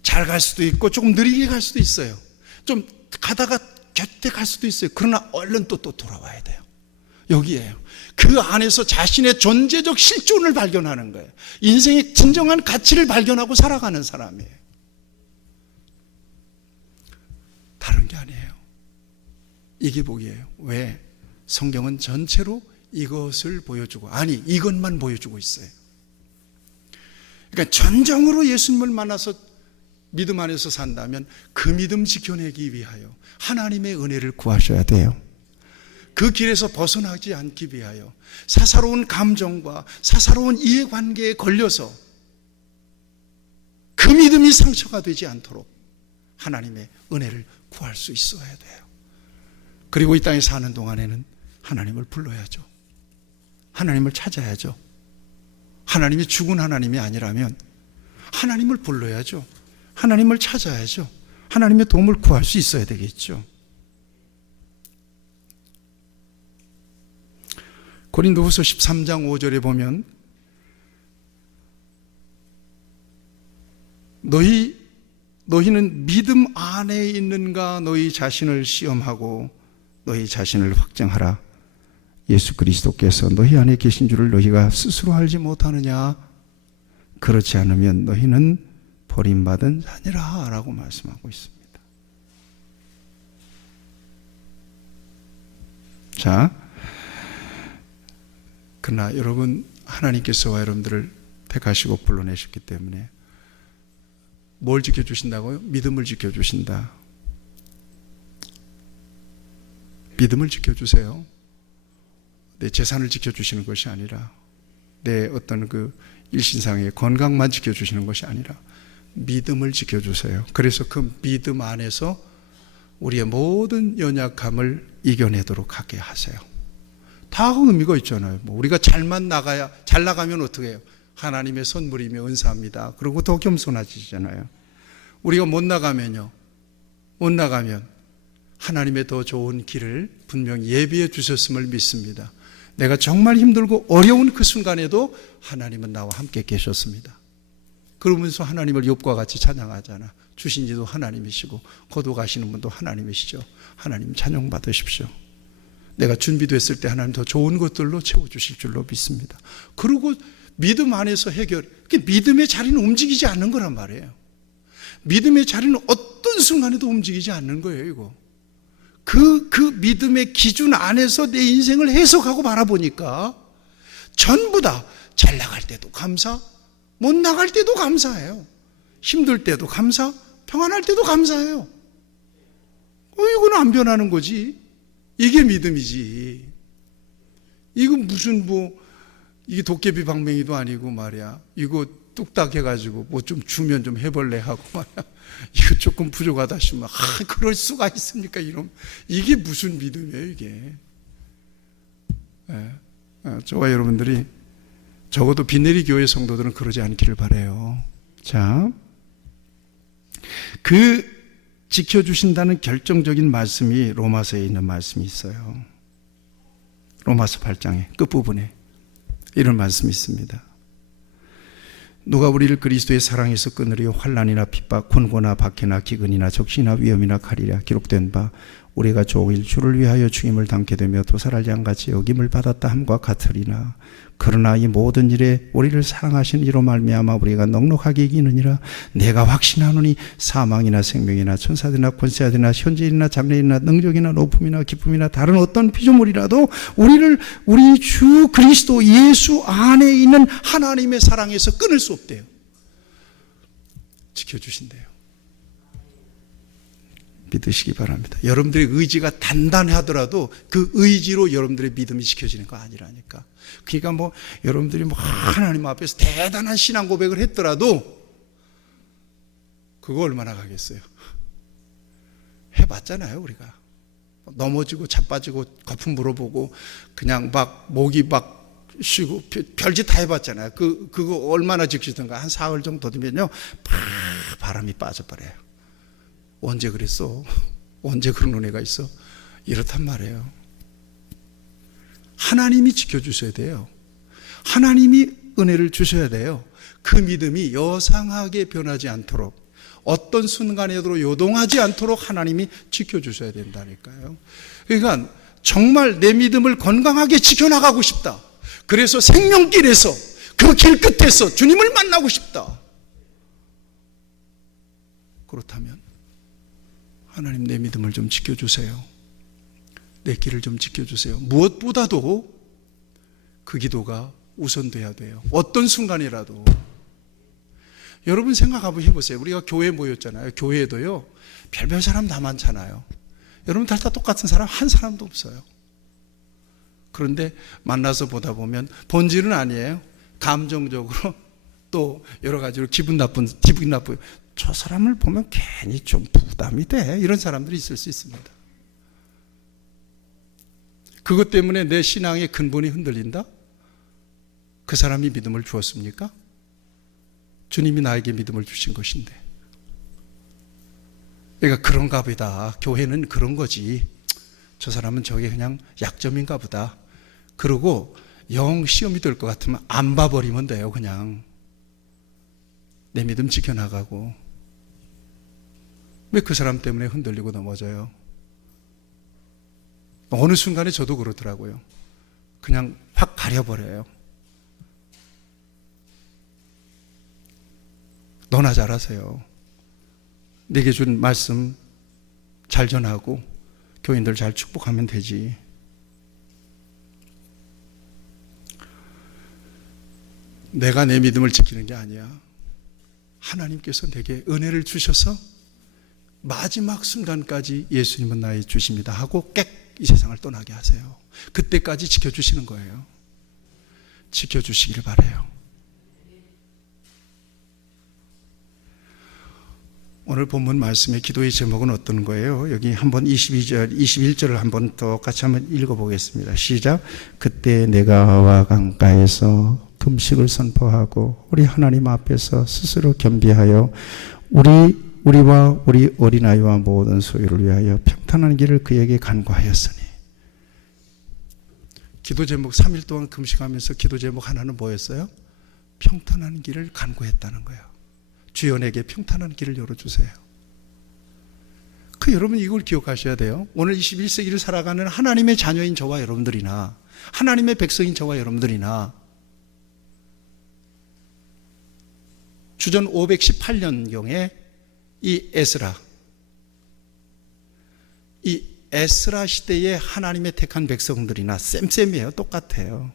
잘 갈 수도 있고 조금 느리게 갈 수도 있어요. 좀 가다가 곁에 갈 수도 있어요. 그러나 얼른 또 돌아와야 돼요. 여기에요. 그 안에서 자신의 존재적 실존을 발견하는 거예요. 인생의 진정한 가치를 발견하고 살아가는 사람이에요. 다른 게 아니에요. 이게 복이에요. 왜? 성경은 전체로 이것을 보여주고, 아니 이것만 보여주고 있어요. 그러니까 전정으로 예수님을 만나서 믿음 안에서 산다면 그 믿음 지켜내기 위하여 하나님의 은혜를 구하셔야 돼요. 그 길에서 벗어나지 않기 위하여 사사로운 감정과 사사로운 이해관계에 걸려서 그 믿음이 상처가 되지 않도록 하나님의 은혜를 구할 수 있어야 돼요. 그리고 이 땅에 사는 동안에는 하나님을 불러야죠. 하나님을 찾아야죠. 하나님이 죽은 하나님이 아니라면 하나님을 불러야죠. 하나님을 찾아야죠. 하나님의 도움을 구할 수 있어야 되겠죠. 고린도후서 13장 5절에 보면 너희는 믿음 안에 있는가 너희 자신을 시험하고 너희 자신을 확증하라. 예수 그리스도께서 너희 안에 계신 줄을 너희가 스스로 알지 못하느냐? 그렇지 않으면 너희는 버림받은 자니라 라고 말씀하고 있습니다. 자, 그러나 여러분, 하나님께서와 여러분들을 택하시고 불러내셨기 때문에 뭘 지켜주신다고요? 믿음을 지켜주신다. 믿음을 지켜주세요. 내 재산을 지켜주시는 것이 아니라, 내 어떤 그 일신상의 건강만 지켜주시는 것이 아니라 믿음을 지켜주세요. 그래서 그 믿음 안에서 우리의 모든 연약함을 이겨내도록 하게 하세요. 다 의미가 있잖아요. 우리가 잘 나가면 어떻게 해요? 하나님의 선물이며 은사입니다. 그리고 더 겸손해지잖아요. 우리가 못 나가면 하나님의 더 좋은 길을 분명히 예비해 주셨음을 믿습니다. 내가 정말 힘들고 어려운 그 순간에도 하나님은 나와 함께 계셨습니다. 그러면서 하나님을 욥과 같이 찬양하잖아. 주신 이도 하나님이시고 거둬가시는 분도 하나님이시죠. 하나님 찬양 받으십시오. 내가 준비됐을 때 하나님 더 좋은 것들로 채워주실 줄로 믿습니다. 그리고 믿음 안에서 믿음의 자리는 움직이지 않는 거란 말이에요. 믿음의 자리는 어떤 순간에도 움직이지 않는 거예요, 이거. 그 믿음의 기준 안에서 내 인생을 해석하고 바라보니까 전부 다 잘 나갈 때도 감사, 못 나갈 때도 감사해요. 힘들 때도 감사, 평안할 때도 감사해요. 이건 안 변하는 거지. 이게 믿음이지. 이거 무슨 이게 도깨비 방맹이도 아니고 말이야. 이거 뚝딱 해가지고 뭐 좀 주면 좀 해볼래 하고 말이야. 이거 조금 부족하다 싶으면 그럴 수가 있습니까? 이게 무슨 믿음이에요 이게. 저와 여러분들이 적어도 비내리 교회 성도들은 그러지 않기를 바라요. 자, 그 지켜주신다는 결정적인 말씀이 로마서에 있는 말씀이 있어요. 로마서 8장의 끝부분에 이런 말씀이 있습니다. 누가 우리를 그리스도의 사랑에서 끊으려 환난이나 핍박, 권고나 박해나 기근이나 적시나 위험이나 칼이라 기록된 바 우리가 조일 주를 위하여 죽임을 당게 되며 도살할 양같이 여김을 받았다 함과 같으리나 그러나 이 모든 일에 우리를 사랑하신 이로 말미암아 우리가 넉넉하게 이기느니라. 내가 확신하노니 사망이나 생명이나 천사들이나 권세자들이나 현재인이나 장래인이나 능력이나 높음이나 기쁨이나 다른 어떤 피조물이라도 우리를 우리 주 그리스도 예수 안에 있는 하나님의 사랑에서 끊을 수 없대요. 지켜주신대요. 믿으시기 바랍니다. 여러분들의 의지가 단단하더라도 그 의지로 여러분들의 믿음이 지켜지는 거 아니라니까. 그러니까 여러분들이 하나님 앞에서 대단한 신앙 고백을 했더라도 그거 얼마나 가겠어요. 해봤잖아요 우리가. 넘어지고 자빠지고 거품 물어보고 그냥 목이 쉬고 별짓 다 해봤잖아요. 그거 얼마나 지키던가. 한 사흘 정도 되면요 바람이 빠져버려요. 언제 그랬어? 언제 그런 은혜가 있어? 이렇단 말이에요. 하나님이 지켜주셔야 돼요. 하나님이 은혜를 주셔야 돼요. 그 믿음이 여상하게 변하지 않도록, 어떤 순간에도 요동하지 않도록 하나님이 지켜주셔야 된다니까요. 그러니까 정말 내 믿음을 건강하게 지켜나가고 싶다. 그래서 생명길에서, 그 길 끝에서 주님을 만나고 싶다. 그렇다면 하나님 내 믿음을 좀 지켜주세요. 내 길을 좀 지켜주세요. 무엇보다도 그 기도가 우선돼야 돼요. 어떤 순간이라도. 여러분 생각 한번 해보세요. 우리가 교회에 모였잖아요. 교회에도요 별별 사람 다 많잖아요. 여러분 다 똑같은 사람 한 사람도 없어요. 그런데 만나서 보다 보면 본질은 아니에요. 감정적으로 또 여러 가지로 기분 나쁜 저 사람을 보면 괜히 좀 부담이 돼. 이런 사람들이 있을 수 있습니다. 그것 때문에 내 신앙의 근본이 흔들린다? 그 사람이 믿음을 주었습니까? 주님이 나에게 믿음을 주신 것인데. 그러니까 그런가 보다. 교회는 그런 거지. 저 사람은 저게 그냥 약점인가 보다. 그러고 영 시험이 될 것 같으면 안 봐버리면 돼요. 그냥 내 믿음 지켜나가고. 왜 그 사람 때문에 흔들리고 넘어져요? 어느 순간에 저도 그렇더라고요. 그냥 확 가려버려요. 너나 잘하세요. 내게 준 말씀 잘 전하고 교인들 잘 축복하면 되지. 내가 내 믿음을 지키는 게 아니야. 하나님께서 내게 은혜를 주셔서 마지막 순간까지 예수님은 나의 주십니다 하고 이 세상을 떠나게 하세요. 그때까지 지켜주시는 거예요. 지켜주시기를 바라요. 오늘 본문 말씀의 기도의 제목은 어떤 거예요? 여기 한번 22절, 21절을 한번 더 같이 한번 읽어보겠습니다. 시작. 그때 내가 강가에서 금식을 선포하고 우리 하나님 앞에서 스스로 겸비하여 우리와 우리 어린아이와 모든 소유를 위하여 평탄한 길을 그에게 간구하였으니. 기도 제목 3일 동안 금식하면서 기도 제목 하나는 뭐였어요? 평탄한 길을 간구했다는 거예요. 주여 내게 평탄한 길을 열어주세요. 여러분 이걸 기억하셔야 돼요. 오늘 21세기를 살아가는 하나님의 자녀인 저와 여러분들이나 하나님의 백성인 저와 여러분들이나 주전 518년경에 이 에스라 시대에 하나님의 택한 백성들이나 쌤쌤이에요. 똑같아요.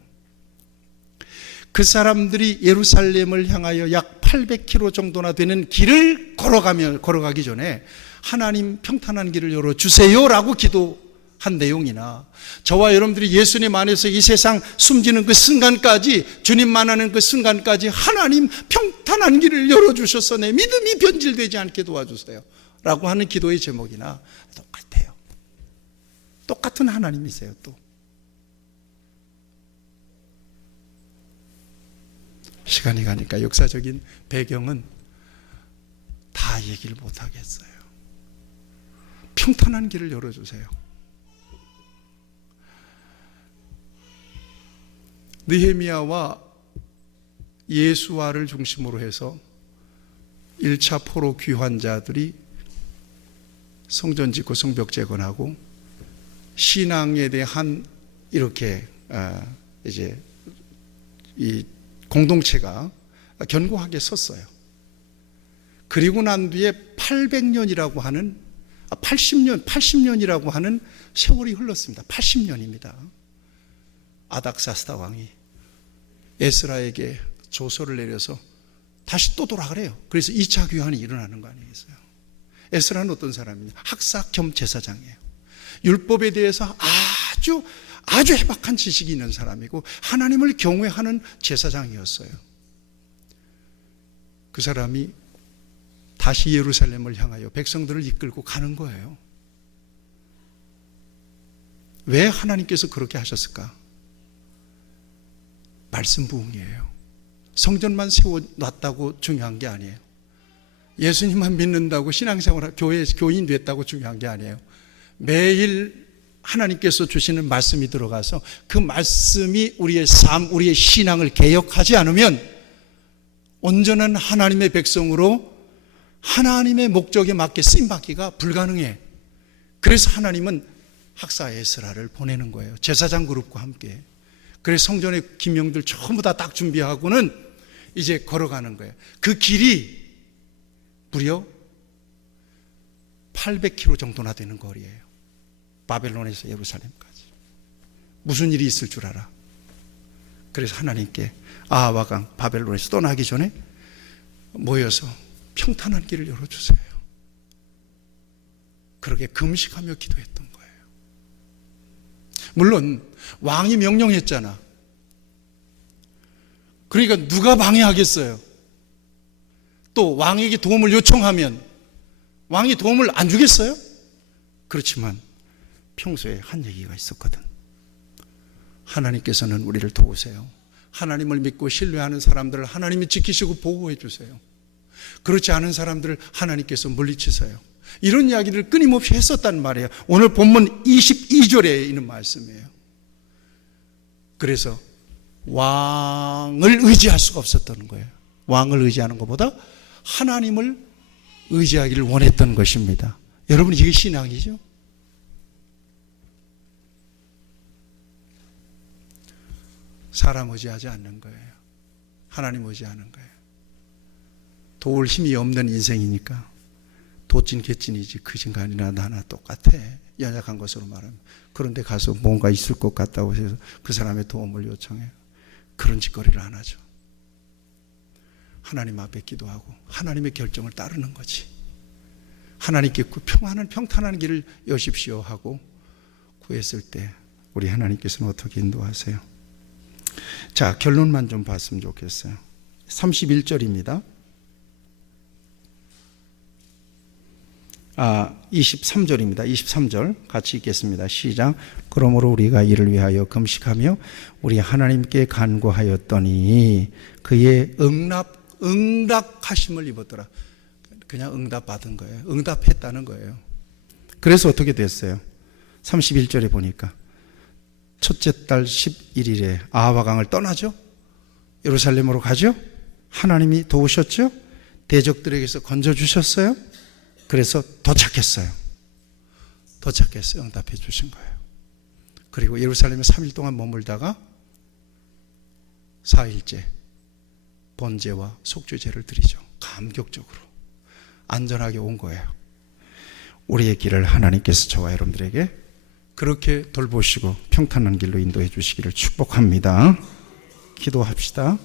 그 사람들이 예루살렘을 향하여 약 800km 정도나 되는 길을 걸어가기 전에 하나님 평탄한 길을 열어주세요라고 기도한 내용이나 저와 여러분들이 예수님 안에서 이 세상 숨지는 그 순간까지, 주님 만나는 그 순간까지 하나님 평탄한 길을 열어주셔서 내 믿음이 변질되지 않게 도와주세요 라고 하는 기도의 제목이나 똑같아요. 똑같은 하나님이세요. 또 시간이 가니까 역사적인 배경은 다 얘기를 못하겠어요. 평탄한 길을 열어주세요. 느헤미야와 예수와를 중심으로 해서 1차 포로 귀환자들이 성전 짓고 성벽 재건하고 신앙에 대한 이렇게 이제 이 공동체가 견고하게 섰어요. 그리고 난 뒤에 800년이라고 하는 80년이라고 하는 세월이 흘렀습니다. 80년입니다. 아닥사스다 왕이 에스라에게 조서를 내려서 다시 또 돌아가래요. 그래서 2차 귀환이 일어나는 거 아니겠어요? 에스라는 어떤 사람입니까? 학사 겸 제사장이에요. 율법에 대해서 아주 해박한 지식이 있는 사람이고 하나님을 경외하는 제사장이었어요. 그 사람이 다시 예루살렘을 향하여 백성들을 이끌고 가는 거예요. 왜 하나님께서 그렇게 하셨을까? 말씀 부흥이에요. 성전만 세워놨다고 중요한 게 아니에요. 예수님만 믿는다고 신앙생활, 교인 됐다고 중요한 게 아니에요. 매일 하나님께서 주시는 말씀이 들어가서 그 말씀이 우리의 삶, 우리의 신앙을 개혁하지 않으면 온전한 하나님의 백성으로 하나님의 목적에 맞게 쓰임받기가 불가능해. 그래서 하나님은 학사 에스라를 보내는 거예요. 제사장 그룹과 함께. 그래서 성전의 기명들 전부 다 딱 준비하고는 이제 걸어가는 거예요. 그 길이 무려 800km 정도나 되는 거리예요. 바벨론에서 예루살렘까지. 무슨 일이 있을 줄 알아? 그래서 하나님께 아하와강 바벨론에서 떠나기 전에 모여서 평탄한 길을 열어주세요. 그렇게 금식하며 기도했던 거예요. 물론 왕이 명령했잖아. 그러니까 누가 방해하겠어요? 또 왕에게 도움을 요청하면 왕이 도움을 안 주겠어요? 그렇지만 평소에 한 얘기가 있었거든. 하나님께서는 우리를 도우세요. 하나님을 믿고 신뢰하는 사람들을 하나님이 지키시고 보호해 주세요. 그렇지 않은 사람들을 하나님께서 물리치세요. 이런 이야기를 끊임없이 했었단 말이에요. 오늘 본문 22절에 있는 말씀이에요. 그래서 왕을 의지할 수가 없었던 거예요. 왕을 의지하는 것보다 하나님을 의지하기를 원했던 것입니다. 여러분, 이게 신앙이죠? 사람 의지하지 않는 거예요. 하나님 의지하는 거예요. 도울 힘이 없는 인생이니까 도찐 개찐이지 그 인간이나 나나 똑같아. 연약한 것으로 말하면. 그런데 가서 뭔가 있을 것 같다고 해서 그 사람의 도움을 요청해요. 그런 짓거리를 안 하죠. 하나님 앞에 기도하고 하나님의 결정을 따르는 거지. 하나님께 평탄한 길을 여십시오 하고 구했을 때 우리 하나님께서는 어떻게 인도하세요? 자, 결론만 좀 봤으면 좋겠어요. 31절입니다. 23절입니다. 23절 같이 읽겠습니다. 시작. 그러므로 우리가 이를 위하여 금식하며 우리 하나님께 간구하였더니 그의 응답하심을 입었더라. 그냥 응답받은 거예요. 응답했다는 거예요. 그래서 어떻게 됐어요? 31절에 보니까 첫째 달 11일에 아하와강을 떠나죠. 예루살렘으로 가죠. 하나님이 도우셨죠. 대적들에게서 건져주셨어요. 그래서 도착했어요. 응답해 주신 거예요. 그리고 예루살렘에 3일 동안 머물다가 4일째 번제와 속죄제를 드리죠. 감격적으로 안전하게 온 거예요. 우리의 길을 하나님께서 저와 여러분들에게 그렇게 돌보시고 평탄한 길로 인도해 주시기를 축복합니다. 기도합시다.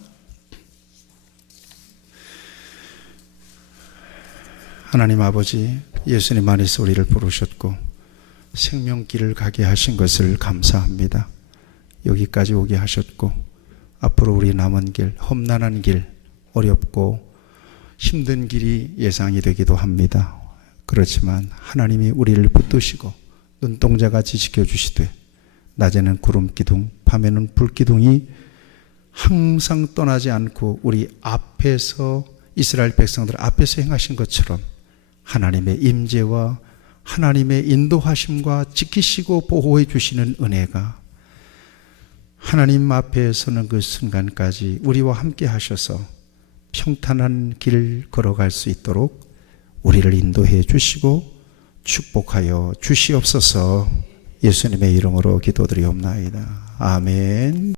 하나님 아버지, 예수님 안에서 우리를 부르셨고 생명길을 가게 하신 것을 감사합니다. 여기까지 오게 하셨고 앞으로 우리 남은 길, 험난한 길, 어렵고 힘든 길이 예상이 되기도 합니다. 그렇지만 하나님이 우리를 붙드시고 눈동자같이 지켜주시되 낮에는 구름기둥, 밤에는 불기둥이 항상 떠나지 않고 우리 앞에서 이스라엘 백성들 앞에서 행하신 것처럼 하나님의 임재와 하나님의 인도하심과 지키시고 보호해 주시는 은혜가 하나님 앞에 서는 그 순간까지 우리와 함께 하셔서 평탄한 길 걸어갈 수 있도록 우리를 인도해 주시고 축복하여 주시옵소서. 예수님의 이름으로 기도드리옵나이다. 아멘.